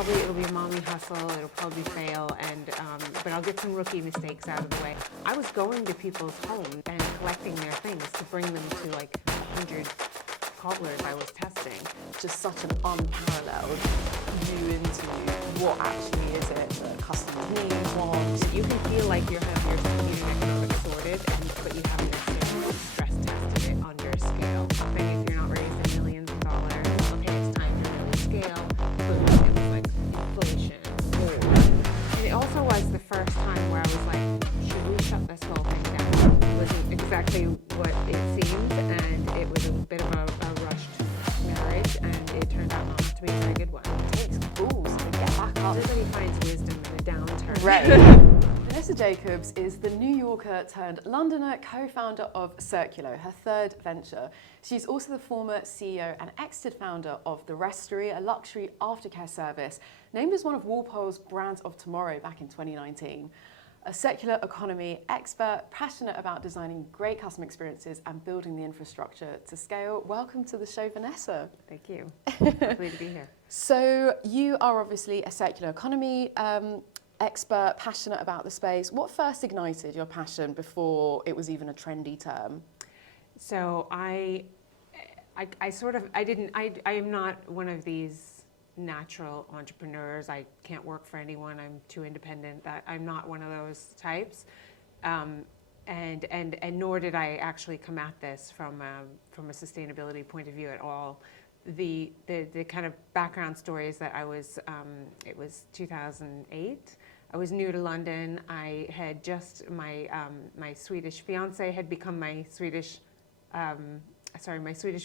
it'll be a mommy hustle, it'll probably fail, and but I'll get some rookie mistakes out of the way. I was going to people's homes and collecting their things to bring them to like 100 cobblers I was testing. Just such an unparalleled view into what actually is it that customers need, want. You can feel like you have your economics sorted, but you haven't necessarily stress tested it on your scale. Maybe if you're not raising millions of dollars, okay, it's time to really scale. But it was like inflation. And it also was the first time where I was like, should we shut this whole thing down? It wasn't exactly what it seemed, and it was a bit of a rushed marriage, and it turned out not to be a very good one. It takes balls to get back up. Everybody finds wisdom in a downturn. Right. Vanessa Jacobs is the New Yorker turned Londoner, co-founder of Circulo, her third venture. She's also the former CEO and exited founder of The Restory, a luxury aftercare service, named as one of Walpole's brands of tomorrow back in 2019. A circular economy expert, passionate about designing great customer experiences and building the infrastructure to scale. Welcome to the show, Vanessa. Thank you. Lovely to be here. So you are obviously a circular economy expert, passionate about the space. What first ignited your passion before it was even a trendy term? So I am not one of these natural entrepreneurs. I can't work for anyone. I'm too independent. I'm not one of those types. And nor did I actually come at this from a sustainability point of view at all. The kind of background story is that it was 2008. I was new to London. I had just, my Swedish fiance had become my Swedish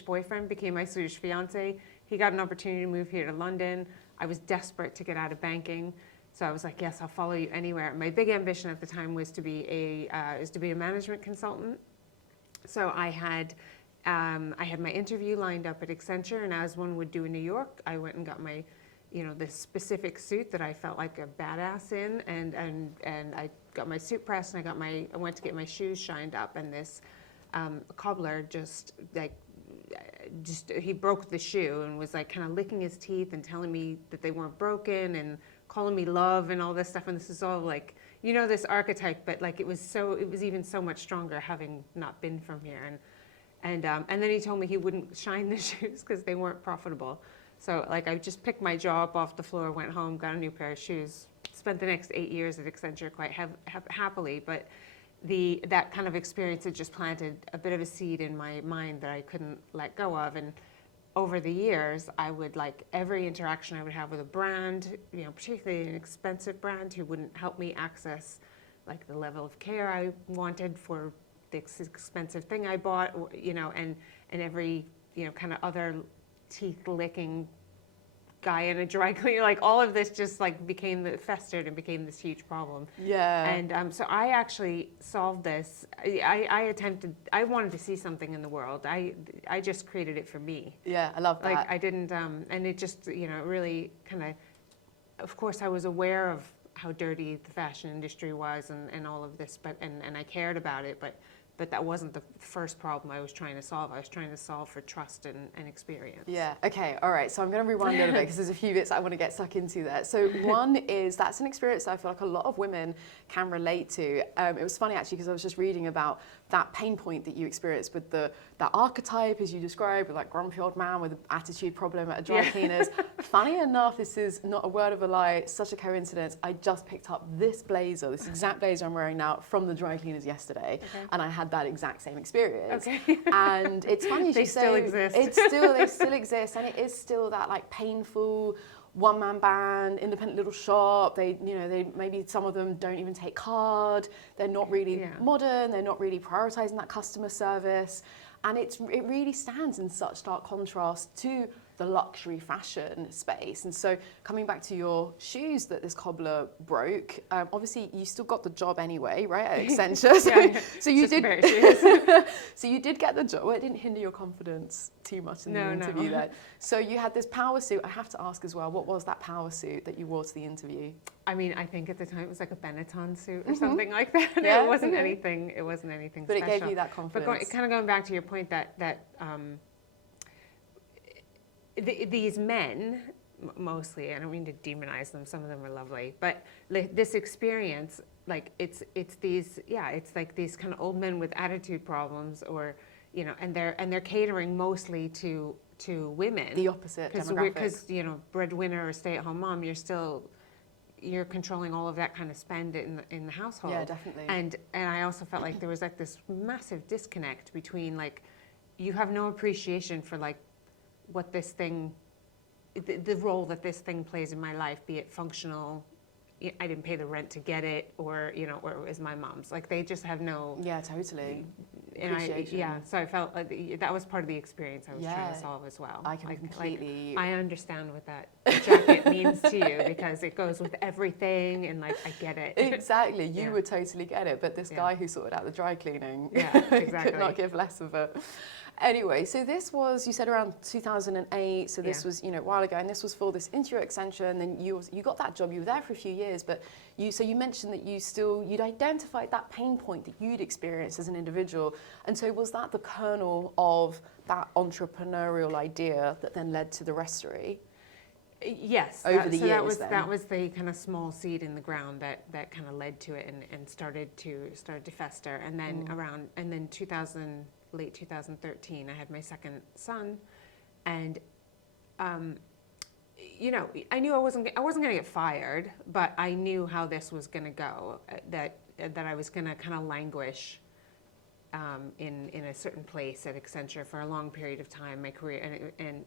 boyfriend became my Swedish fiance. He got an opportunity to move here to London. I was desperate to get out of banking. So I was like, yes, I'll follow you anywhere. My big ambition at the time was to be a management consultant. So I had my interview lined up at Accenture, and as one would do in New York, I went and got my, this specific suit that I felt like a badass in, and I got my suit pressed, and I went to get my shoes shined up, and this cobbler he broke the shoe and was like kind of licking his teeth and telling me that they weren't broken and calling me love and all this stuff. And this is all like, this archetype, but like it was even so much stronger having not been from here. And then he told me he wouldn't shine the shoes because they weren't profitable. So like I just picked my jaw up off the floor, went home, got a new pair of shoes, spent the next 8 years at Accenture quite happily, but that kind of experience had just planted a bit of a seed in my mind that I couldn't let go of. And over the years, I would every interaction I would have with a brand, particularly an expensive brand who wouldn't help me access the level of care I wanted for the expensive thing I bought, and every kind of other teeth licking guy in a dry cleaner, all of this just festered and became this huge problem. Yeah. And so I actually solved this. I wanted to see something in the world. I just created it for me. Yeah, I love that. I didn't, and it just, really kind of course I was aware of how dirty the fashion industry was and all of this, and I cared about it, but that wasn't the first problem I was trying to solve. I was trying to solve for trust and experience. Yeah, okay, all right. So I'm going to rewind a little bit because there's a few bits I want to get stuck into there. So one is, that's an experience that I feel like a lot of women can relate to. It was funny actually because I was just reading about that pain point that you experienced with that archetype, as you described, with grumpy old man with an attitude problem at a dry cleaners. Funny enough, this is not a word of a lie, such a coincidence. I just picked up this exact blazer I'm wearing now from the dry cleaners yesterday, and I had that exact same experience. Okay. And it's funny they still exist. They still exist, and it is still that painful one-man band, independent little shop. They maybe some of them don't even take card. They're not really modern. They're not really prioritizing that customer service, and it really stands in such stark contrast to the luxury fashion space. And so coming back to your shoes that this cobbler broke, obviously you still got the job anyway, right, at Accenture. So you did. So you did get the job. Well, it didn't hinder your confidence too much in the interview then. So you had this power suit. I have to ask as well, what was that power suit that you wore to the interview? I mean, I think at the time it was like a Benetton suit or something like that. Yeah, it wasn't anything. It wasn't anything but special. It gave you that confidence. But going back to your point that these men mostly. I don't mean to demonize them. Some of them are lovely, but this experience, like it's these, it's like these kind of old men with attitude problems, or and they're catering mostly to women. The opposite demographic. Because breadwinner or stay-at-home mom, you're controlling all of that kind of spend in the household. Yeah, definitely. And I also felt like there was like this massive disconnect between, like, you have no appreciation for like what this thing, the role that this thing plays in my life, be it functional. I didn't pay the rent to get it, or or it was my mom's. Like, they just have no. Yeah, totally. And so I felt like that was part of the experience I was trying to solve as well. I can completely. I understand what that jacket means to you, because it goes with everything, and like I get it. Exactly, you would totally get it, but this guy who sorted out the dry cleaning, exactly. could not give less of it. Anyway, so this was, you said, around 2008, so this was, a while ago, and this was for this interior extension, and you got that job, you were there for a few years, but you mentioned that you'd identified that pain point that you'd experienced as an individual, and so was that the kernel of that entrepreneurial idea that then led to the Restory? Yes, over the years. That was the kind of small seed in the ground that kind of led to it and started to fester, and then late 2013, I had my second son, and I knew I wasn't going to get fired, but I knew how this was going to go. That I was going to kind of languish in a certain place at Accenture for a long period of time, my career, and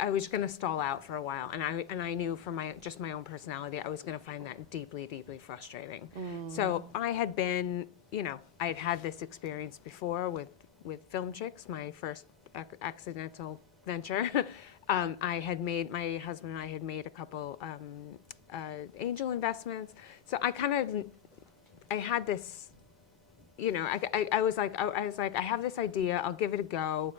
I was going to stall out for a while, and I knew from my own personality, I was going to find that deeply, deeply frustrating. So I had been, I had had this experience before with Film Chicks, my first accidental venture. My husband and I had made a couple angel investments. So I had this, I was like, I have this idea, I'll give it a go.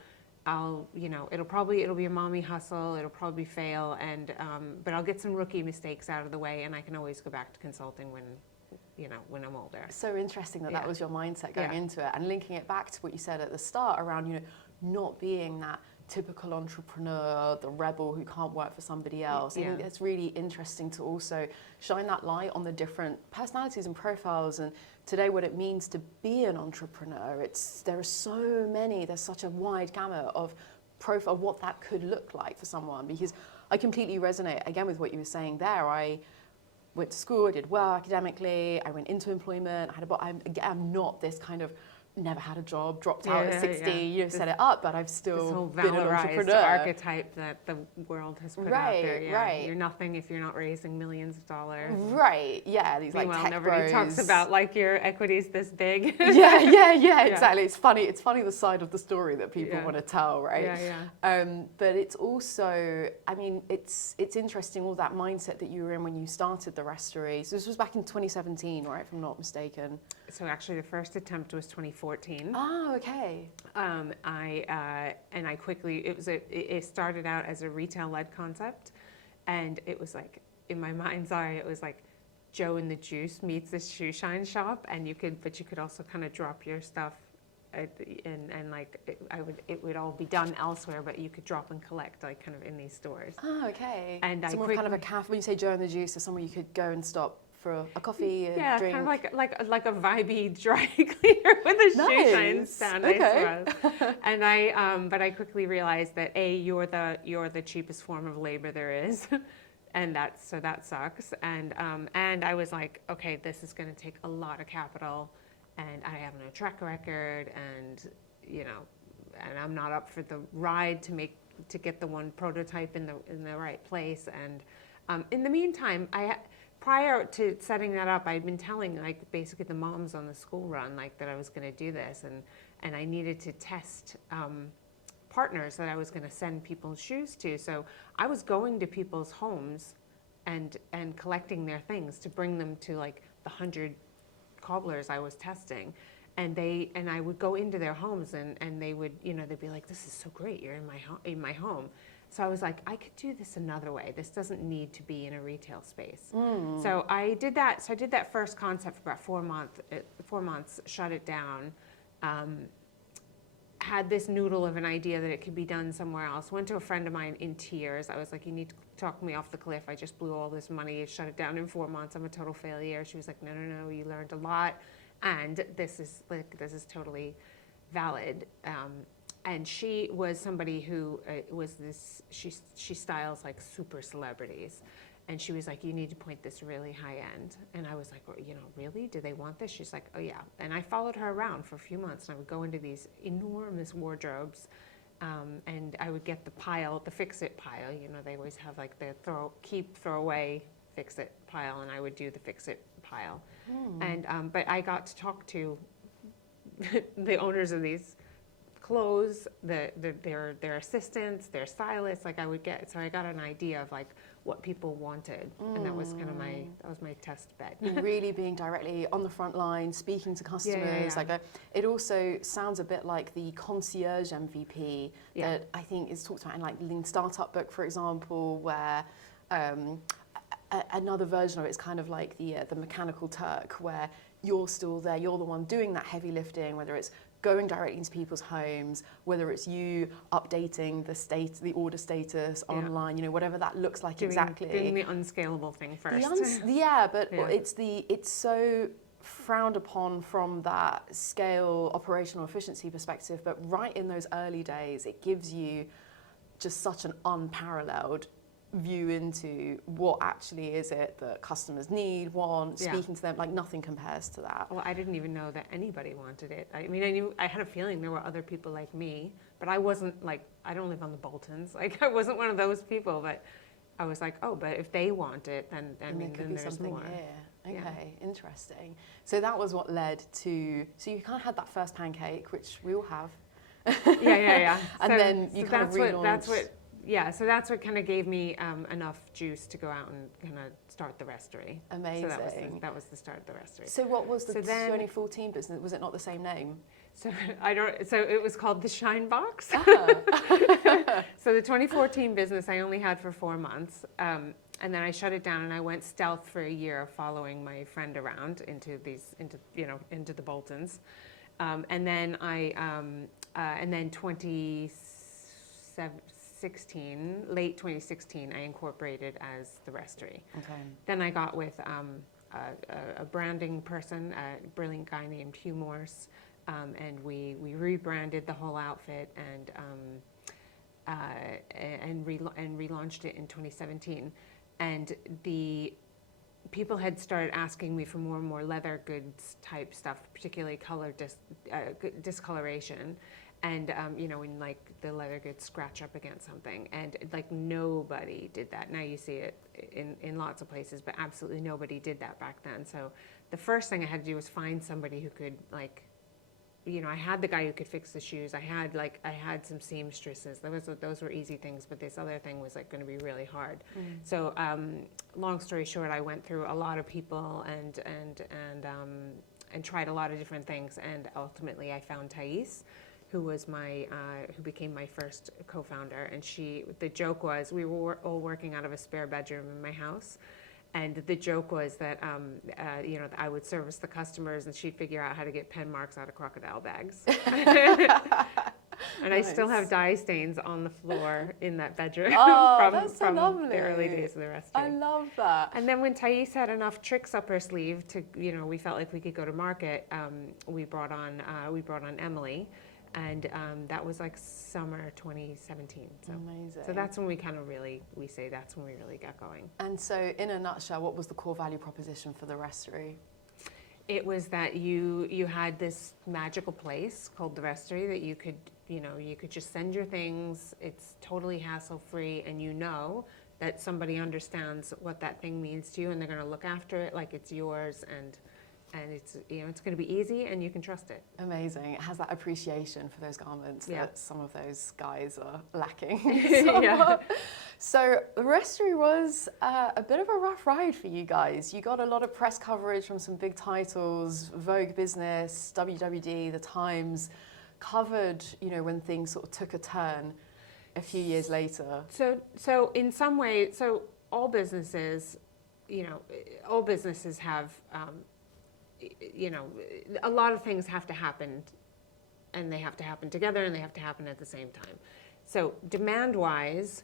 It'll be a mommy hustle. It'll probably fail, but I'll get some rookie mistakes out of the way, and I can always go back to consulting when I'm older. So interesting that was your mindset going into it, and linking it back to what you said at the start around, not being that typical entrepreneur, the rebel who can't work for somebody else. I think it's really interesting to also shine that light on the different personalities and profiles, and today what it means to be an entrepreneur. There's such a wide gamut of profile, what that could look like for someone, because I completely resonate again with what you were saying there. I went to school, I did well academically, I went into employment, I'm not this kind of never had a job, dropped out at 60, set it up, but I've still been an entrepreneur. Archetype that the world has put out there. Right. You're nothing if you're not raising millions of dollars. Right, yeah. These Meanwhile, like tech nobody bros. talks about like your equity's this big. yeah, exactly. It's funny the side of the story that people want to tell, right? But it's also, it's interesting, all that mindset that you were in when you started the Restory. So this was back in 2017, right, if I'm not mistaken. So actually the first attempt was 2014. Oh, okay. I quickly, it started out as a retail-led concept, and it was like, in my mind's eye, it was like Joe and the Juice meets this shoe shine shop, and you could also kind of drop your stuff, it would all be done elsewhere, but you could drop and collect, like kind of in these stores. Oh, okay. And so more kind of a cafe. When you say Joe and the Juice, there's somewhere you could go and stop for a coffee, a drink. Kind of like a vibey dry cleaner with a shoe shine stand. Okay. And but I quickly realized that you're the cheapest form of labor there is, and that sucks. And I was like, okay, this is going to take a lot of capital, and I have no track record, and and I'm not up for the ride to get the one prototype in the right place. And in the meantime, prior to setting that up, I'd been telling basically the moms on the school run that I was going to do this, and I needed to test partners that I was going to send people's shoes to. So I was going to people's homes and collecting their things to bring them to the 100 cobblers I was testing, and I would go into their homes and they would they'd be like, "This is so great, you're in my home." So I was like, I could do this another way. This doesn't need to be in a retail space. So I did that. So I did that first concept for about 4 months, shut it down. had this noodle of an idea that it could be done somewhere else. Went to a friend of mine in tears. I was like, you need to talk me off the cliff. I just blew all this money, shut it down in 4 months. I'm a total failure. She was like, no, no, no, you learned a lot. And this is totally valid. And she was somebody who she styles like super celebrities. And she was like, you need to point this really high end. And I was like, well, you know, really? Do they want this? She's like, oh yeah. And I followed her around for a few months, and I would go into these enormous wardrobes, and I would get the fix-it pile. You know, they always have like the throw away, fix-it pile, and I would do the fix-it pile. And but I got to talk to the owners of these clothes, their assistants, their stylists. Like so I got an idea of like what people wanted, and that was kind of my test bed. Really being directly on the front line, speaking to customers. Like it also sounds a bit like the concierge MVP that I think is talked about in like Lean Startup book, for example, where another version of it is kind of like the mechanical Turk, where you're still there, you're the one doing that heavy lifting, whether it's going directly into people's homes, whether it's you updating the order status online, you know, whatever that looks like exactly. Doing the unscalable thing first. It's so frowned upon from that scale operational efficiency perspective, but right in those early days, it gives you just such an unparalleled view into what actually is it that customers need, want, speaking to them, like nothing compares to that. Well, I didn't even know that anybody wanted it. I mean, I had a feeling there were other people like me, but I wasn't like, I don't live on the Boltons. Like I wasn't one of those people, but I was like, oh, but if they want it, then there's more. Here. Okay, interesting. So that was what led to, so you kind of had that first pancake, which we all have. Yeah. And then you kind of relaunched. So that's what kind of gave me enough juice to go out and kind of start the Restory. Amazing. So that was the start of the Restory. So what was the 2014 business? Was it not the same name? So it was called the Shine Box. So the 2014 business I only had for 4 months. And then I shut it down and I went stealth for a year, following my friend around into the Boltons. And then 2016, late 2016, I incorporated as the Restory. Okay. Then I got with a branding person, a brilliant guy named Hugh Morse, and we rebranded the whole outfit and relaunched it in 2017. And the people had started asking me for more and more leather goods type stuff, particularly color discoloration. And, when like the leather goods scratch up against something, and like nobody did that. Now you see it in lots of places, but absolutely nobody did that back then. So the first thing I had to do was find somebody who could I had the guy who could fix the shoes. I had some seamstresses. Those were easy things, but this other thing was like going to be really hard. So long story short, I went through a lot of people and tried a lot of different things, and ultimately I found Thais, who became my first co-founder. And the joke was, we were all working out of a spare bedroom in my house. And the joke was that, I would service the customers and she'd figure out how to get pen marks out of crocodile bags. And nice. I still have dye stains on the floor in that bedroom from the early days of the Restory. I love that. And then when Thais had enough tricks up her sleeve to, we felt like we could go to market, we brought on Emily. And that was like summer 2017. So, amazing. So that's when we kind of that's when we really got going. And so in a nutshell, what was the core value proposition for the Restory? It was that you had this magical place called the Restory that you could just send your things. It's totally hassle-free, and that somebody understands what that thing means to you, and they're going to look after it like it's yours, and it's it's going to be easy, and you can trust it. Amazing. It has that appreciation for those garments that some of those guys are lacking. So the Restory was a bit of a rough ride for you guys. You got a lot of press coverage from some big titles, Vogue Business, WWD, The Times, covered when things sort of took a turn a few years later. So in some way, all businesses have a lot of things have to happen and they have to happen together, and they have to happen at the same time. So demand-wise,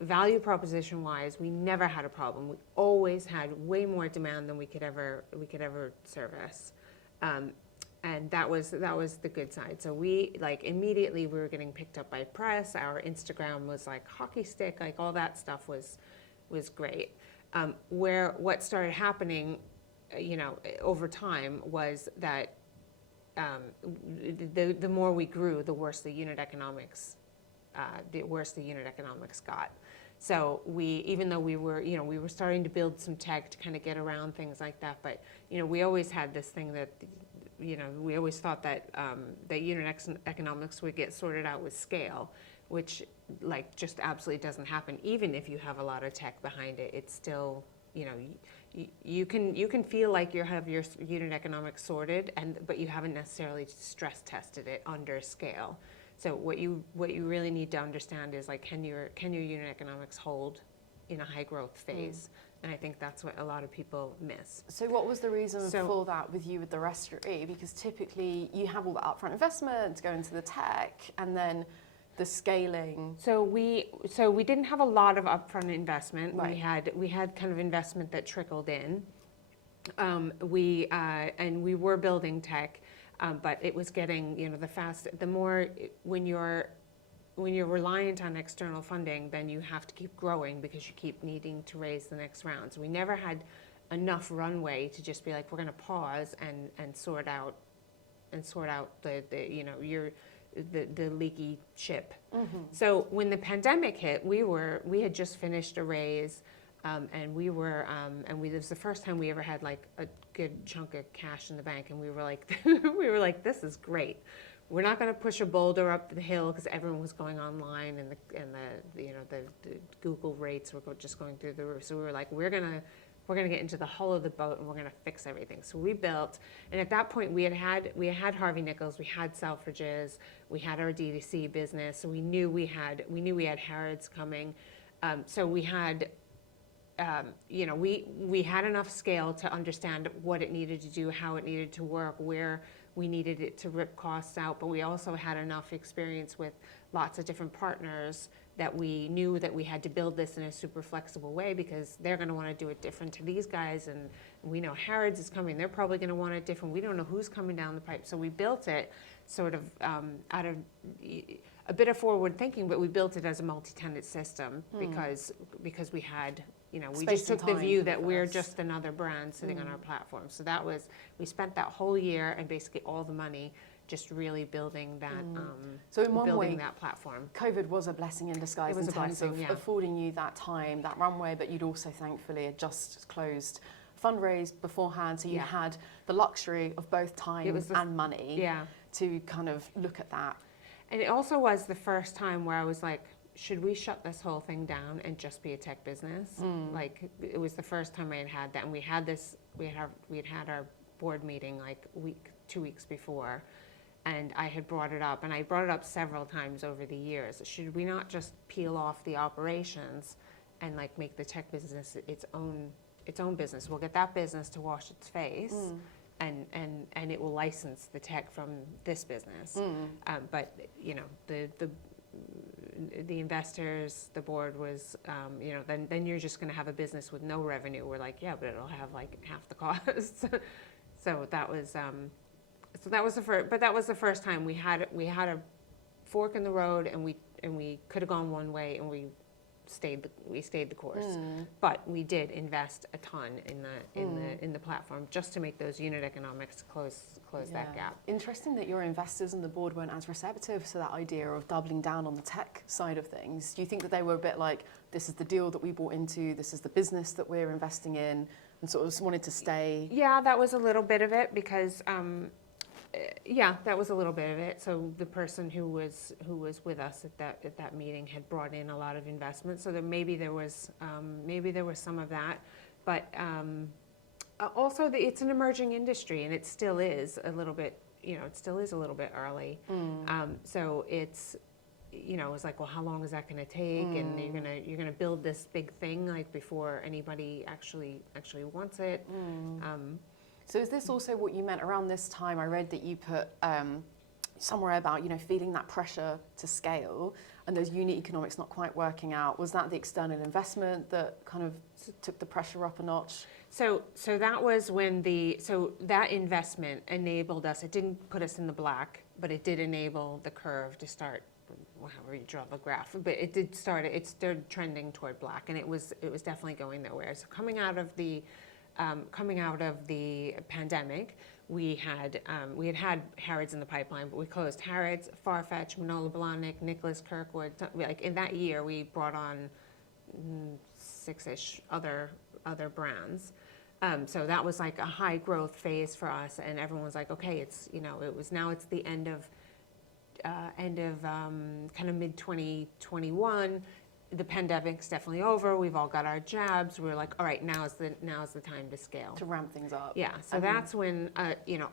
value proposition-wise, we never had a problem. We always had way more demand than we could ever service, and that was the good side. So we immediately we were getting picked up by press. Our Instagram was like hockey stick, like all that stuff was great. What started happening, over time was that the more we grew, the worse the unit economics got. So even though we were starting to build some tech to kind of get around things like that, but we always had this thing that we always thought that that unit economics would get sorted out with scale, which just absolutely doesn't happen. Even if you have a lot of tech behind it, it's still you can feel like you have your unit economics sorted, but you haven't necessarily stress tested it under scale. So what you really need to understand is can your unit economics hold in a high growth phase? And I think that's what a lot of people miss. So what was the reason for that with you with the Restory? Because typically you have all the upfront investment to go into the tech, and then the scaling. So we didn't have a lot of upfront investment. Right. We had kind of investment that trickled in. And we were building tech, but it was getting the more when you're reliant on external funding, then you have to keep growing because you keep needing to raise the next round. So we never had enough runway to just be like, we're going to pause and sort out the leaky ship. Mm-hmm. So when the pandemic hit, we had just finished a raise, and it was the first time we ever had a good chunk of cash in the bank, and we were like, this is great. We're not going to push a boulder up the hill because everyone was going online, and the Google rates were just going through the roof. So we were like, we're gonna get into the hull of the boat, and we're gonna fix everything. So we built, and at that point we had Harvey Nichols, we had Selfridges, we had our DTC business, so we knew we had Harrods coming. So we had. We had enough scale to understand what it needed to do, how it needed to work, where we needed it to rip costs out, but we also had enough experience with lots of different partners that we knew that we had to build this in a super flexible way because they're going to want to do it different to these guys, and we know Harrods is coming, they're probably going to want it different. We don't know who's coming down the pipe, so we built it sort of out of a bit of forward thinking, but we built it as a multi-tenant system because we had we just took the view that we're just another brand sitting on our platform. So we spent that whole year and basically all the money just really building that, so in one building way, that platform. COVID was a blessing in disguise in terms of affording you that time, that runway, but you'd also thankfully had just closed fundraise beforehand, so you had the luxury of both time and money to kind of look at that. And it also was the first time where I was like, should we shut this whole thing down and just be a tech business? It was the first time I had that, and we had our board meeting 2 weeks before, and I had brought it up, and I brought it up several times over the years. Should we not just peel off the operations and make the tech business its own business? We'll get that business to wash its face. And it will license the tech from this business. But the investors, the board was, then you're just going to have a business with no revenue. We're like, yeah, but it'll have half the costs. So that was the first time we had a fork in the road, and we could have gone one way, and we stayed the course. But we did invest a ton in the platform just to make those unit economics close that gap. Interesting that your investors and the board weren't as receptive to that idea of doubling down on the tech side of things. Do you think that they were a bit like, this is the deal that we bought into, this is the business that we're investing in, and sort of wanted to stay? Yeah, that was a little bit of it because that was a little bit of it. So the person who was with us at that meeting had brought in a lot of investment, so that maybe there was some of that, but also it's an emerging industry, and it still is a little bit early. So it's it's like, well, how long is that going to take? And you're gonna build this big thing before anybody actually wants it. So is this also what you meant around this time? I read that you put somewhere about, feeling that pressure to scale and those unit economics not quite working out. Was that the external investment that kind of took the pressure up a notch? So that was when that investment enabled us. It didn't put us in the black, but it did enable the curve to start, however you draw the graph. But it started trending toward black, and it was definitely going nowhere. So coming out of the pandemic, we had Harrods in the pipeline, but we closed Harrods, Farfetch, Manolo Blahnik, Nicholas Kirkwood. Like in that year, we brought on 6-ish other brands. So that was like a high growth phase for us, and everyone was like, okay, it's it's the end of kind of mid 2021. The pandemic's definitely over. We've all got our jabs. We're like, all right, now is the time to scale, to ramp things up. Yeah. So that's when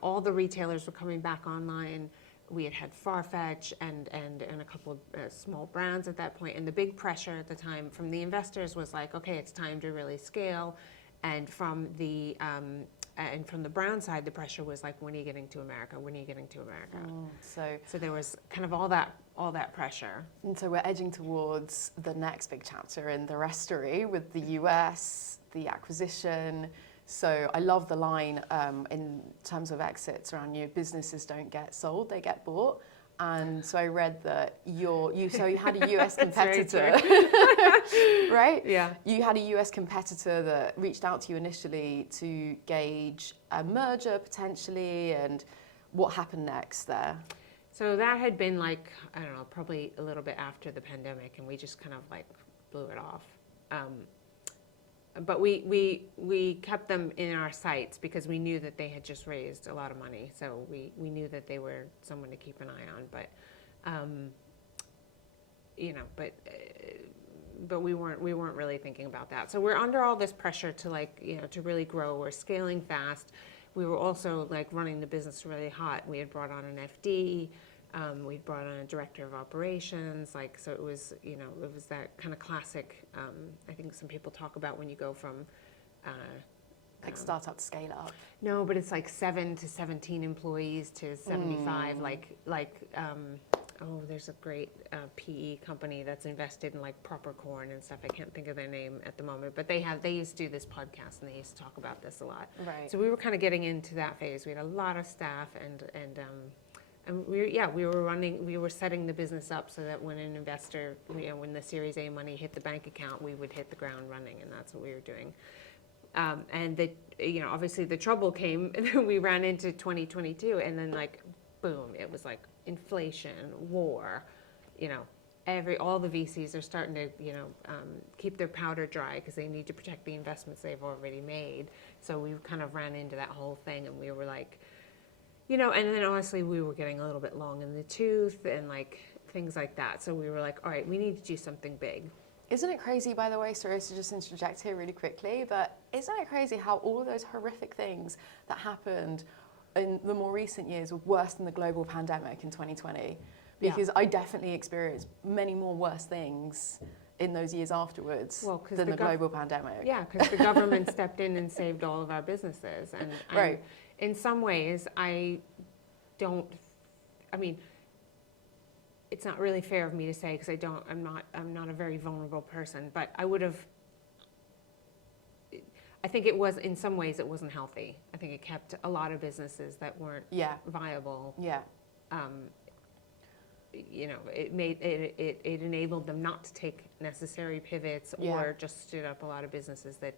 all the retailers were coming back online. We had Farfetch and a couple of small brands at that point, and the big pressure at the time from the investors was like, okay, it's time to really scale, and from the brand side, the pressure was like, when are you getting to America? When are you getting to America? So there was kind of all that pressure. And so we're edging towards the next big chapter in the Restory with the US, the acquisition. So I love the line in terms of exits around businesses don't get sold, they get bought. And so I read that you had a US competitor, right? Yeah. You had a US competitor that reached out to you initially to gauge a merger potentially, and what happened next there? So that had been like, I don't know, probably a little bit after the pandemic, and we just kind of like blew it off. But we kept them in our sights because we knew that they had just raised a lot of money. So we knew that they were someone to keep an eye on. But we weren't really thinking about that. So we're under all this pressure to to really grow. We're scaling fast. We were also like running the business really hot. We had brought on an FD. We brought on a director of operations, so it was that kind of classic. I think some people talk about when you go from startup to scale up. No, but it's like 7 to 17 employees to 75. There's a great PE company that's invested in like proper corn and stuff. I can't think of their name at the moment, but they used to do this podcast and they used to talk about this a lot. Right. So we were kind of getting into that phase. We had a lot of staff and we were setting the business up so that when an investor, when the Series A money hit the bank account, we would hit the ground running, and that's what we were doing. Obviously the trouble came, and then we ran into 2022, and then boom, it was like inflation, war, all the VCs are starting to, keep their powder dry because they need to protect the investments they've already made. So we kind of ran into that whole thing, and we were like, and then honestly, we were getting a little bit long in the tooth and things like that. So we were like, all right, we need to do something big. Isn't it crazy, by the way, sorry to just interject here really quickly, but isn't it crazy how all of those horrific things that happened in the more recent years were worse than the global pandemic in 2020? Because I definitely experienced many more worse things in those years afterwards than the global pandemic. Yeah, because the government stepped in and saved all of our businesses. And right. In some ways, it's not really fair of me to say because I'm not a very vulnerable person, but I think it was, in some ways, it wasn't healthy. I think it kept a lot of businesses that weren't viable. Yeah. It enabled them not to take necessary pivots or just stood up a lot of businesses that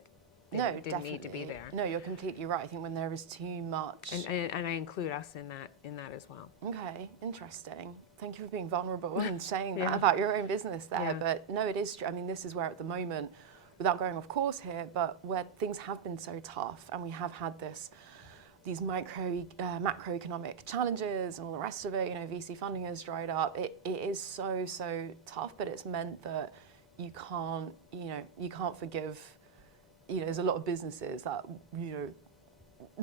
didn't need to be there. No, you're completely right. I think when there is too much, and I include us in that as well. Okay, interesting. Thank you for being vulnerable and saying that about your own business there. Yeah. But no, it is true. I mean, this is where at the moment, without going off course here, but where things have been so tough, and we have had these macroeconomic challenges and all the rest of it. VC funding has dried up. It is so tough, but it's meant that you can't forgive. There's a lot of businesses that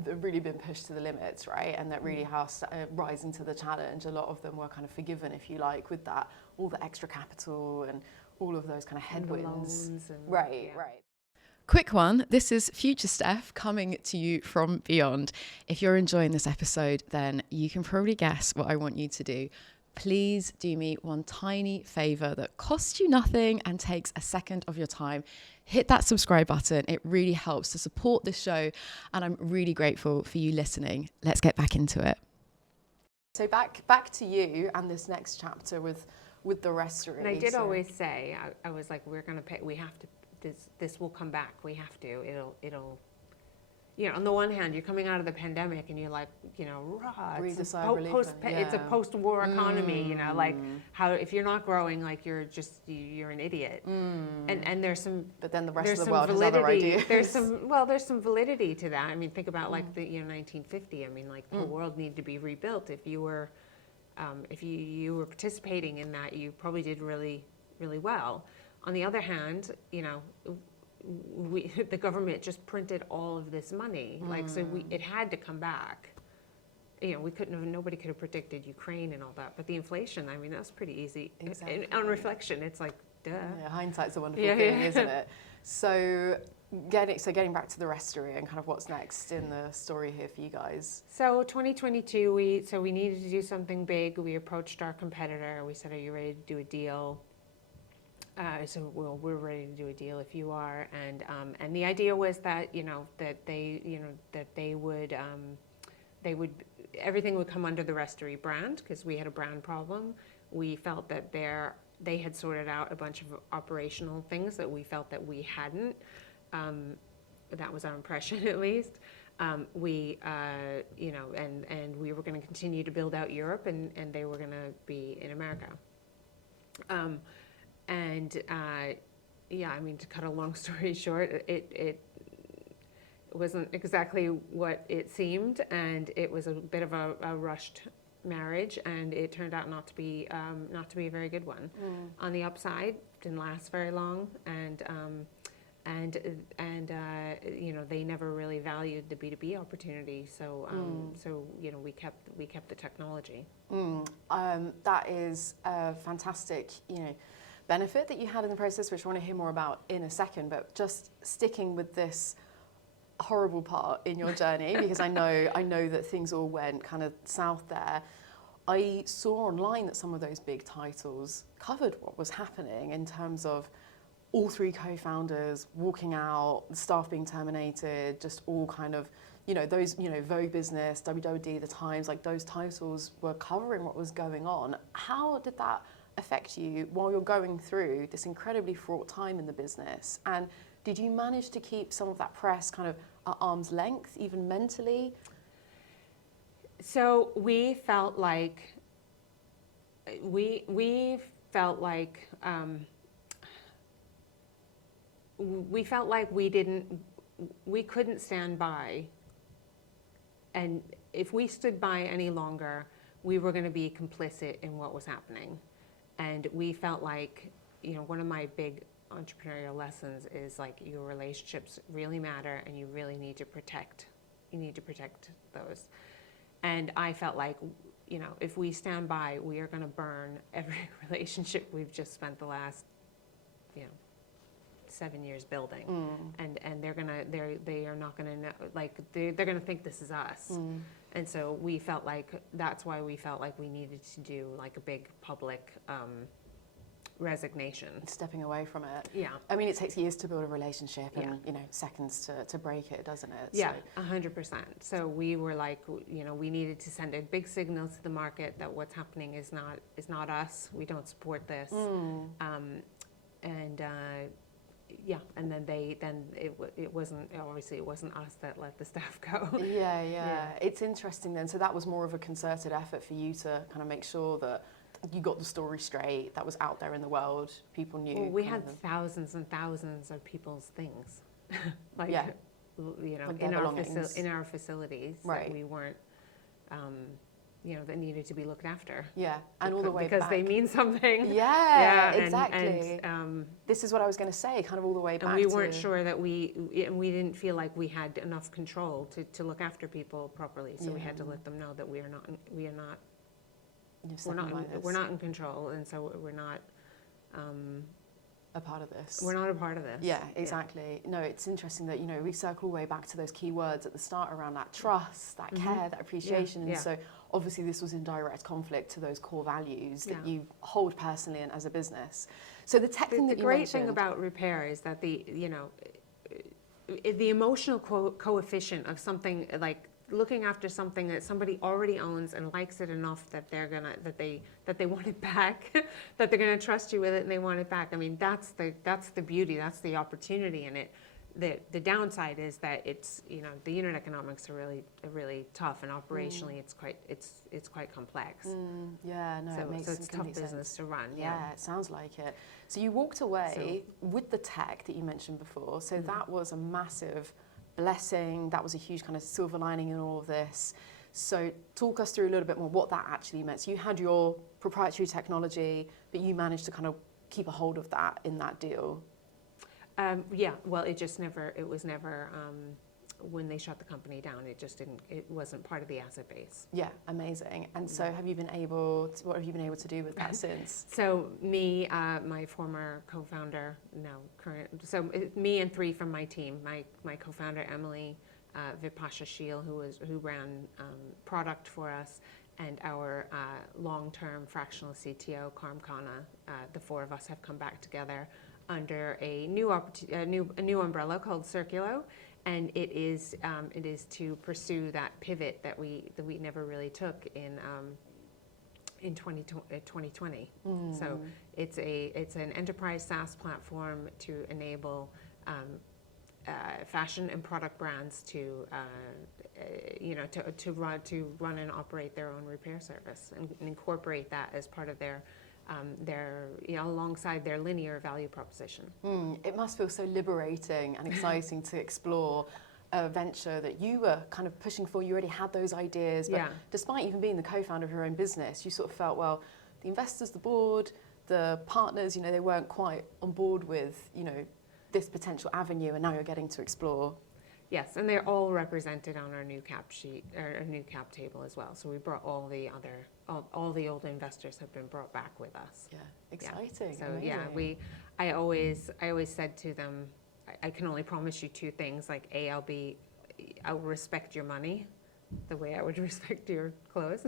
have really been pushed to the limits, right? And that really have rising to the challenge. A lot of them were kind of forgiven, if you like, with that, all the extra capital and all of those kind of headwinds. And the loans right. Quick one, this is future Steph coming to you from beyond. If you're enjoying this episode, then you can probably guess what I want you to do. Please do me one tiny favor that costs you nothing and takes a second of your time. Hit that subscribe button. It really helps to support this show, and I'm really grateful for you listening. Let's get back into it. So back to you and this next chapter with the Restory. And I did always say, I was like, we're going to pay, we have to, this will come back. We have to, it'll, you know, on the one hand, you're coming out of the pandemic and you're like, you know, it's a post-war economy, you know, like how, if you're not growing, like you're an idiot. And there's some, but then the rest of the world has other ideas. There's some validity to that. I mean, think about like the, you know, 1950, I mean, like the whole world needed to be rebuilt. If you were participating in that, you probably did really, really well. On the other hand, you know, the government just printed all of this money, like, so it had to come back. You know, nobody could have predicted Ukraine and all that, but the inflation, I mean, that's pretty easy. Exactly. And on reflection, it's like, duh. Yeah, hindsight's a wonderful thing, isn't it? So getting back to the Restory and kind of what's next in the story here for you guys. So 2022, we needed to do something big. We approached our competitor. We said, "Are you ready to do a deal?" So we're ready to do a deal if you are, and the idea was that they would everything would come under the Restory brand because we had a brand problem. We felt that they had sorted out a bunch of operational things that we felt that we hadn't. That was our impression, at least. We we were going to continue to build out Europe, and they were going to be in America. I mean, to cut a long story short, it wasn't exactly what it seemed, and it was a bit of a rushed marriage, and it turned out not to be a very good one. On the upside, didn't last very long, and they never really valued the B2B opportunity. So we kept the technology. That is a fantastic benefit that you had in the process, which I want to hear more about in a second. But just sticking with this horrible part in your journey, because I know that things all went kind of south there. I saw online that some of those big titles covered what was happening in terms of all three co-founders walking out, the staff being terminated, just all kind of, those, Vogue Business, WWD, The Times, like those titles were covering what was going on. How did that affect you while you're going through this incredibly fraught time in the business? And did you manage to keep some of that press kind of at arm's length, even mentally? So we felt like we couldn't stand by, and if we stood by any longer, we were going to be complicit in what was happening. And we felt like, one of my big entrepreneurial lessons is like your relationships really matter, and you really need to protect those. And I felt like, if we stand by, we are going to burn every relationship we've just spent the last, 7 years building, and they are not gonna know, like they're gonna think this is us, and so we felt like that's why we felt like we needed to do like a big public resignation, stepping away from it. Yeah, I mean, it takes years to build a relationship, and seconds to break it, doesn't it? Yeah, 100%. So we were like, we needed to send a big signal to the market that what's happening is not us. We don't support this, and then it wasn't us that let the staff go. Yeah. It's interesting then. So that was more of a concerted effort for you to kind of make sure that you got the story straight, that was out there in the world, people knew. Well, we had thousands and thousands of people's things, like in our facilities, right? That we weren't. That needed to be looked after. Yeah, and all the way because back. They mean something. Yeah, exactly. And this is what I was going to say, kind of all the way back. And we weren't sure that we didn't feel like we had enough control to look after people properly. So we had to let them know that we're not in control, and so we're not. a part of this. We're not a part of this. Yeah, exactly. No, it's interesting that, we circle all the way back to those key words at the start around that trust, that care, that appreciation. And so obviously this was in direct conflict to those core values that you hold personally and as a business. So the tech thing that you mentioned. The great thing about repair is that the emotional coefficient of something, like looking after something that somebody already owns and likes it enough that they want it back, that they're gonna trust you with it and they want it back. I mean, that's the beauty, that's the opportunity in it. The downside is that it's, the unit economics are really tough, and operationally it's quite complex. Yeah, no, it makes so it's tough business sense to run. Yeah, it sounds like it. So you walked away with the tech that you mentioned before. So that was a massive blessing. That was a huge kind of silver lining in all of this. So talk us through a little bit more what that actually meant. So you had your proprietary technology, but you managed to kind of keep a hold of that in that deal. Well, it was never, when they shut the company down, it wasn't part of the asset base. Yeah, amazing. And so what have you been able to do with that since? So me, my former co-founder, me and 3 from my team, my co-founder, Emily, Vipasha Sheel, who ran product for us, and our long-term fractional CTO, Karm Khanna, the 4 of us have come back together under a new umbrella called Circulo, and it is to pursue that pivot that we never really took in 2020. So it's an enterprise SaaS platform to enable fashion and product brands to run and operate their own repair service and incorporate that as part of their alongside their linear value proposition. It must feel so liberating and exciting to explore a venture that you were kind of pushing for. You already had those ideas, but despite even being the co-founder of your own business, you sort of felt, well, the investors, the board, the partners, they weren't quite on board with, this potential avenue, and now you're getting to explore. Yes, and they're all represented on our new cap sheet, or our new cap table as well. So we brought all the old investors have been brought back with us. Yeah, exciting. So amazing. I always said to them, I can only promise you 2 things. Like I'll respect your money, the way I would respect your clothes.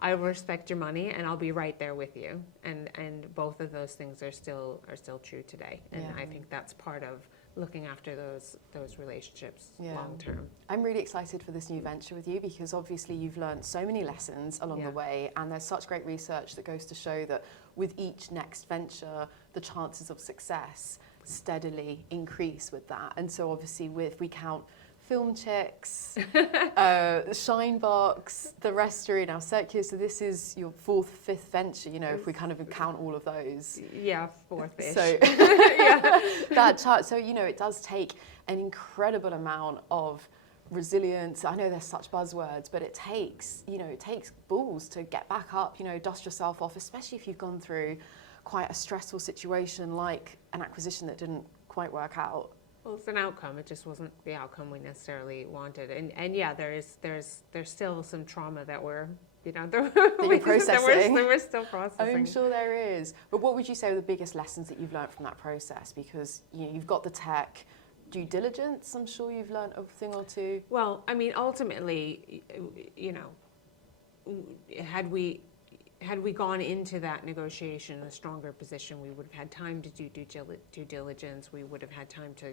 I will respect your money, and I'll be right there with you. And both of those things are still true today. And I think that's part of looking after those relationships long term. I'm really excited for this new venture with you, because obviously you've learned so many lessons along the way, and there's such great research that goes to show that with each next venture, the chances of success steadily increase with that. And so obviously if we count Film Chicks, Shinebox, The Restory, now Circulo, so this is your 4th, 5th venture, if we kind of count all of those. Yeah, 4th-ish. So that chart, so it does take an incredible amount of resilience. I know there's such buzzwords, but it takes balls to get back up, dust yourself off, especially if you've gone through quite a stressful situation like an acquisition that didn't quite work out. Well, it's an outcome. It just wasn't the outcome we necessarily wanted. And there's still some trauma that we're, that you're processing. that we're still processing. I'm sure there is. But what would you say are the biggest lessons that you've learned from that process? Because you've got the tech, due diligence. I'm sure you've learned a thing or 2. Well, I mean, ultimately, had we gone into that negotiation in a stronger position, we would have had time to do due diligence. We would have had time to,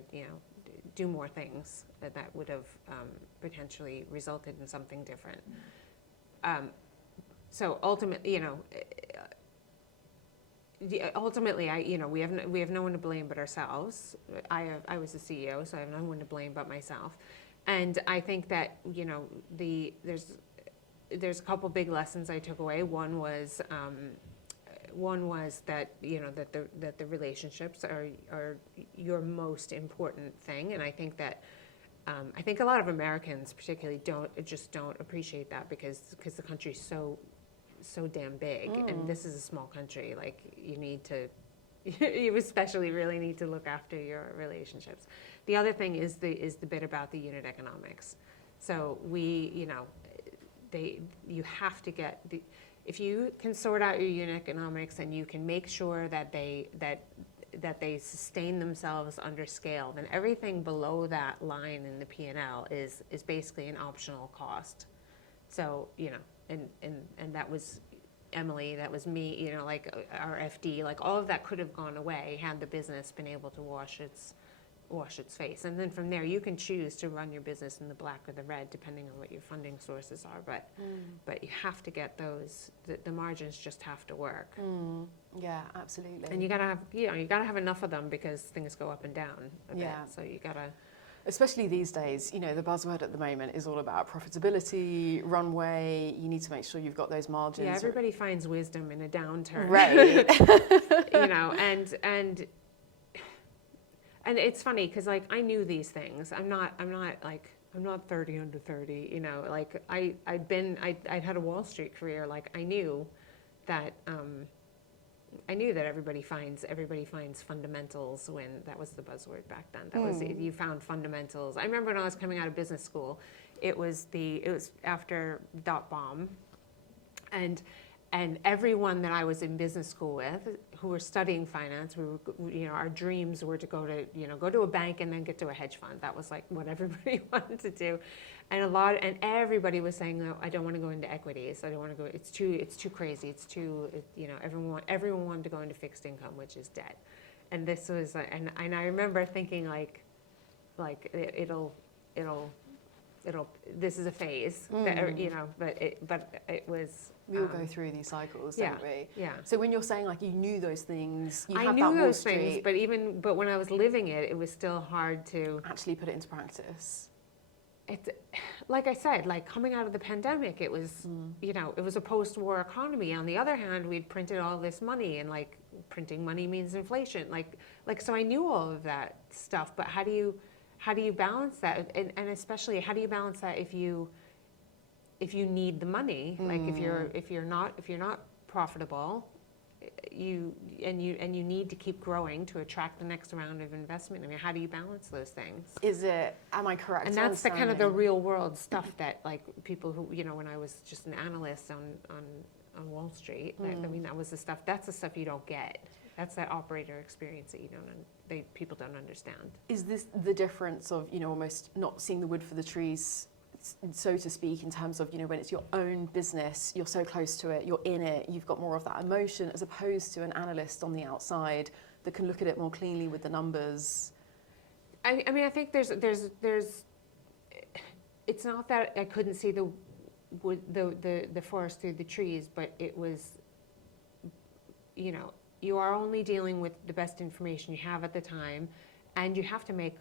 do more things that would have potentially resulted in something different. So ultimately, we have no one to blame but ourselves. I was the CEO, so I have no one to blame but myself. And I think that there's a couple big lessons I took away. One was that that the relationships are your most important thing, and I think that I think a lot of Americans particularly don't appreciate that because the country's so damn big, and this is a small country. Like you especially really need to look after your relationships. The other thing is the bit about the unit economics. So you have to get if you can sort out your unit economics and you can make sure that that they sustain themselves under scale, then everything below that line in the P&L is basically an optional cost. So, you know, and that was Emily, that was me, you know, like our FD, like all of that could have gone away had the business been able to wash its face. And then from there, you can choose to run your business in the black or the red, depending on what your funding sources are. But you have to get those, the margins just have to work. Yeah, absolutely. And you gotta have enough of them because things go up and down a bit. So you gotta. Especially these days, you know, the buzzword at the moment is all about profitability, runway. You need to make sure you've got those margins. Yeah, everybody finds wisdom in a downturn. Right. You know, and it's funny because like I knew these things. I'm not 30 under 30. You know, like I'd had a Wall Street career. Like I knew that everybody finds fundamentals when that was the buzzword back then. That was you found fundamentals. I remember when I was coming out of business school, it was after .bomb, and everyone that I was in business school with who were studying finance, our dreams were to go to a bank and then get to a hedge fund. That was like what everybody wanted to do. And everybody was saying, no, I don't want to go into equities. I don't want to go. It's too crazy. Everyone wanted to go into fixed income, which is debt. And this was, and I remember thinking like this is a phase, but it was. We all go through these cycles, don't we? Yeah. So when you're saying like you knew those things, I knew those things, but when I was living it, it was still hard to actually put it into practice. It's like I said, like coming out of the pandemic, it was, it was a post-war economy. On the other hand, we'd printed all this money, and like printing money means inflation. Like so, I knew all of that stuff. But how do you balance that? And especially, how do you balance that if you need the money? Like if you're not profitable, you need to keep growing to attract the next round of investment. I mean, how do you balance those things? Am I correct? And that's the kind of the real world stuff that like people who, when I was just an analyst on Wall Street, I mean, that's the stuff you don't get. That's that operator experience that people don't understand. Is this the difference of, almost not seeing the wood for the trees, so to speak, in terms of, when it's your own business, you're so close to it, you're in it, you've got more of that emotion, as opposed to an analyst on the outside that can look at it more cleanly with the numbers? I mean, I think there's it's not that I couldn't see the forest through the trees, but it was, you are only dealing with the best information you have at the time, and you have to make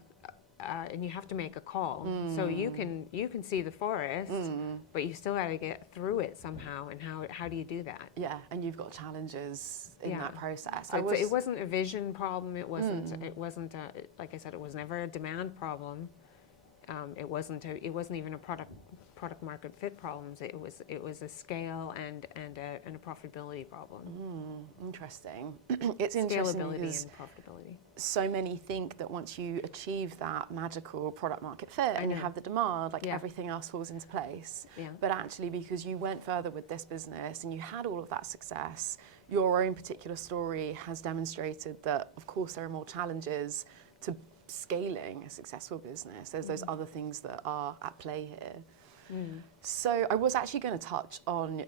a call. So you can see the forest, but you still got to get through it somehow. And how do you do that? Yeah, and you've got challenges in that process. So it wasn't a vision problem. It wasn't. It wasn't like I said. It was never a demand problem. It wasn't even a product market fit problems. It was a scale and a profitability problem. Interesting. It's interesting. Scalability and profitability. So many think that once you achieve that magical product market fit and you have the demand, everything else falls into place. Yeah. But actually, because you went further with this business and you had all of that success, your own particular story has demonstrated that, of course, there are more challenges to scaling a successful business. There's those other things that are at play here. So I was actually going to touch on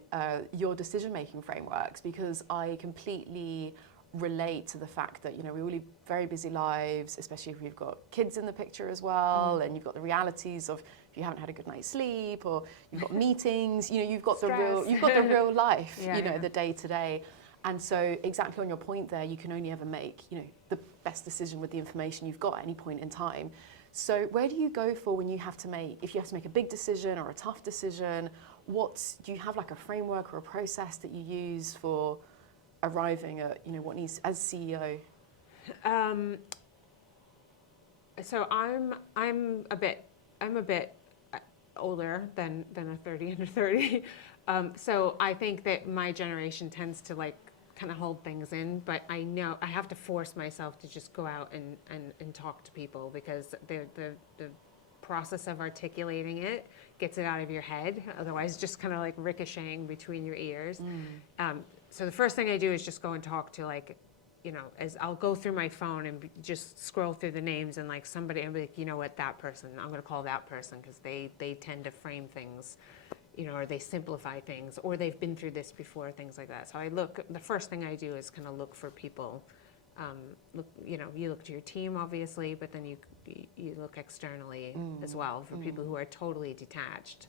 your decision-making frameworks, because I completely relate to the fact that, we all live very busy lives, especially if we've got kids in the picture as well, and you've got the realities of if you haven't had a good night's sleep, or you've got meetings, you've got the real life, the day-to-day. And so exactly on your point there, you can only ever make, the best decision with the information you've got at any point in time. So where do you go for when you have to make a big decision or a tough decision? Do you have like a framework or a process that you use for arriving at, what needs as CEO? So I'm a bit older than a 30 under 30. So I think that my generation tends to kind of hold things in, but I know I have to force myself to just go out and talk to people, because the process of articulating it gets it out of your head. Otherwise, just kind of ricocheting between your ears. So the first thing I do is just go and talk to you know, as I'll go through my phone and just scroll through the names, and like somebody, I'll be like, you know what, that person, I'm going to call that person, because they tend to frame things, you know, or they simplify things, or they've been through this before, things like that. So the first thing I do is kind of look for people. You know, you look to your team, obviously, but then you look externally as well for people who are totally detached.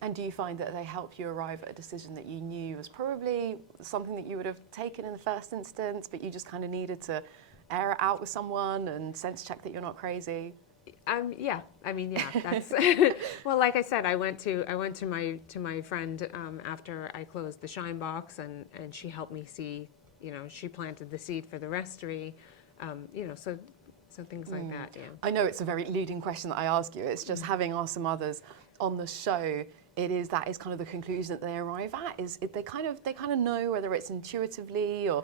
And do you find that they help you arrive at a decision that you knew was probably something that you would have taken in the first instance, but you just kind of needed to air it out with someone and sense check that you're not crazy? Yeah, I mean, yeah, that's, well, like I said, I went to my friend after I closed the Shine Box, and she helped me see, you know, she planted the seed for the Restory, you know, so things like that, yeah. I know it's a very leading question that I ask you. It's just having asked some others on the show, that is kind of the conclusion that they arrive at, they kind of know, whether it's intuitively or,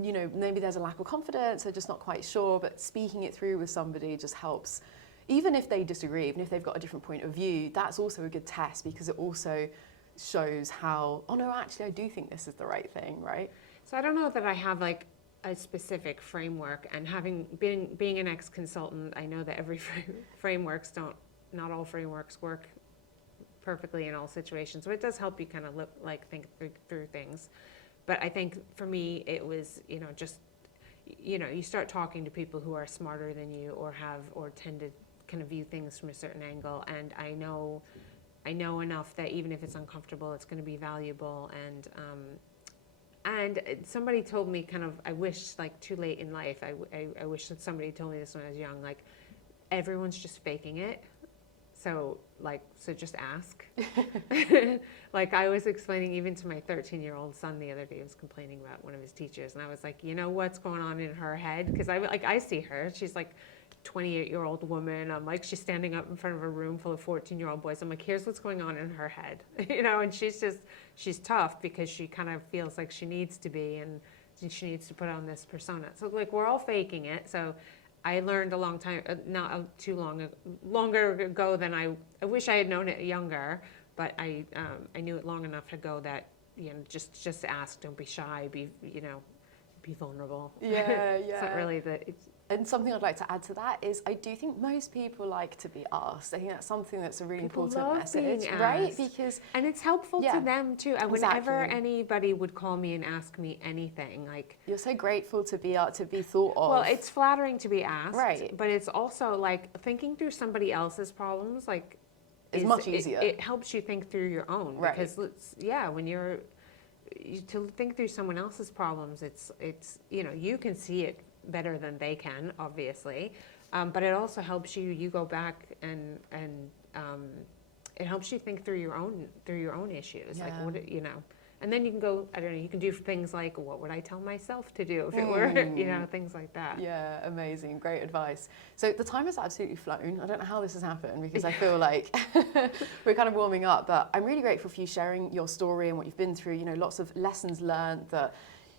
you know, maybe there's a lack of confidence, they're just not quite sure, but speaking it through with somebody just helps. Even if they disagree, even if they've got a different point of view, that's also a good test, because it also shows how, oh no, actually I do think this is the right thing, right? So I don't know that I have like a specific framework, and being an ex-consultant, I know that every not all frameworks work perfectly in all situations. So it does help you kind of think through things. But I think for me, it was, you know, just, you know, you start talking to people who are smarter than you, or tend to kind of view things from a certain angle. And I know enough that even if it's uncomfortable, it's going to be valuable. And somebody told me kind of, I wish, like, too late in life, I wish that somebody told me this when I was young, like, everyone's just faking it. So just ask. Like I was explaining even to my 13-year-old son the other day, he was complaining about one of his teachers, and I was like, you know what's going on in her head? Because I see her, she's like 28-year-old woman. I'm like, she's standing up in front of a room full of 14-year-old boys. I'm like, here's what's going on in her head, you know, and she's tough because she kind of feels like she needs to be, and she needs to put on this persona. So like, we're all faking it. So I learned a long time, not too long, longer ago than I wish I had known it younger, but I knew it long enough ago that, you know, just ask, don't be shy, be vulnerable. Yeah, yeah. It's not really And something I'd like to add to that is I do think most people like to be asked. I think that's something that's a really important message, right? And it's helpful to them too. And whenever Exactly. anybody would call me and ask me anything, like, you're so grateful to be thought of. well, it's flattering to be asked, right? But it's also like thinking through somebody else's problems, like, is much easier. It helps you think through your own, right? Because when to think through someone else's problems, it's you know, you can see it better than they can, obviously, but it also helps you go back and it helps you think through your own issues, like, what, you know, and then you can go, I don't know, you can do things like, what would I tell myself to do if it were, you know, things like that. Yeah, amazing, great advice. So the time has absolutely flown. I don't know how this has happened, because I feel like we're kind of warming up, but I'm really grateful for you sharing your story and what you've been through, you know, lots of lessons learned that,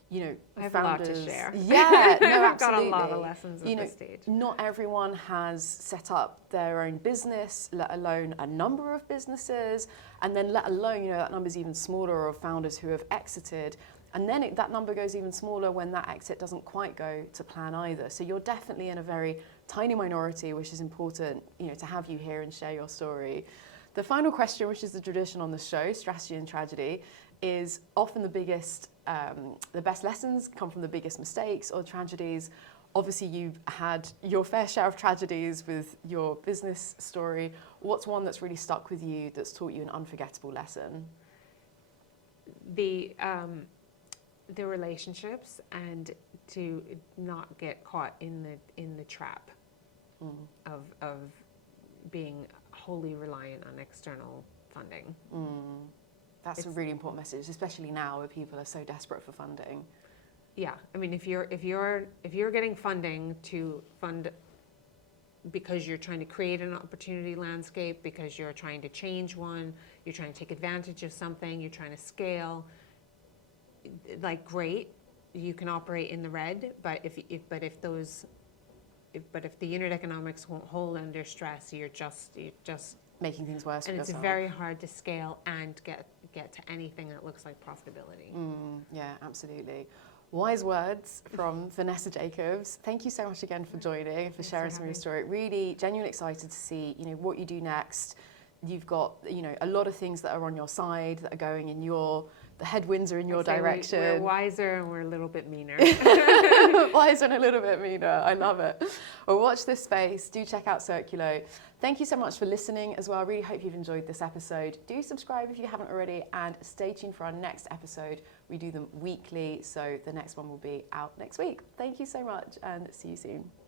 you know, I have founders, a lot to share. Yeah, no, I've got absolutely. a lot of lessons at this stage. Not everyone has set up their own business, let alone a number of businesses, and then let alone, you know, that number's even smaller of founders who have exited. And then that number goes even smaller when that exit doesn't quite go to plan either. So you're definitely in a very tiny minority, which is important, you know, to have you here and share your story. The final question, which is the tradition on the show, strategy and tragedy, is often the best lessons come from the biggest mistakes or tragedies. Obviously, you've had your fair share of tragedies with your business story. What's one that's really stuck with you, that's taught you an unforgettable lesson? The relationships, and to not get caught in the trap of being wholly reliant on external funding. That's a really important message, especially now where people are so desperate for funding. Yeah, I mean, if you're getting funding to fund because you're trying to create an opportunity landscape, because you're trying to change one, you're trying to take advantage of something, you're trying to scale, like, great, you can operate in the red. But if the unit economics won't hold under stress, you're just making things worse for and yourself. It's very hard to scale and get to anything that looks like profitability. Yeah, absolutely. Wise words from Vanessa Jacobs. Thank you so much again for joining and for sharing some of your story. Really genuinely excited to see, what you do next. You've got, a lot of things that are on your side that are going in the headwinds are in your direction. We're wiser and we're a little bit meaner. Wiser and a little bit meaner. I love it. Well, watch this space. Do check out Circulo. Thank you so much for listening as well. I really hope you've enjoyed this episode. Do subscribe if you haven't already, and stay tuned for our next episode. We do them weekly, so the next one will be out next week. Thank you so much, and see you soon.